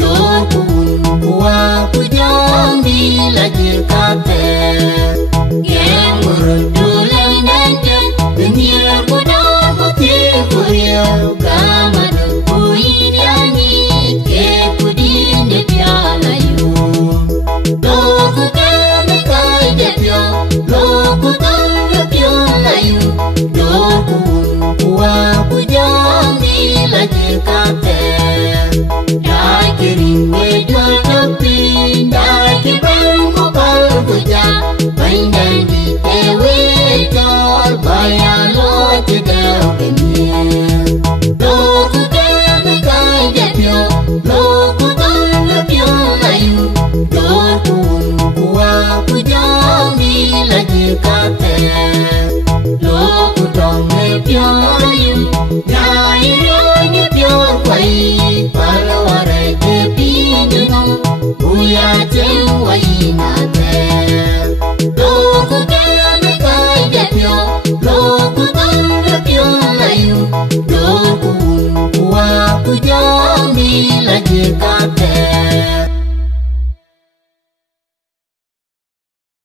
dokun kuwa kujambi lagi kate yang merdulan nanda dunia kuda putih kuria kama dukuin yani ke kudin de pialayu doku kene kai de pio loku tanga pio layu dokun kuwa kujambi lagi kate dai kirin wedol dopin dai kiban kopal kuja bandan di tewe tol bayalo tidel kemie loku kene kai de pio loku tanga pio layu dokun kuwa kujambi lagi kate loku tanga pio layu dai roni pio kwai palaware ke pindunong buya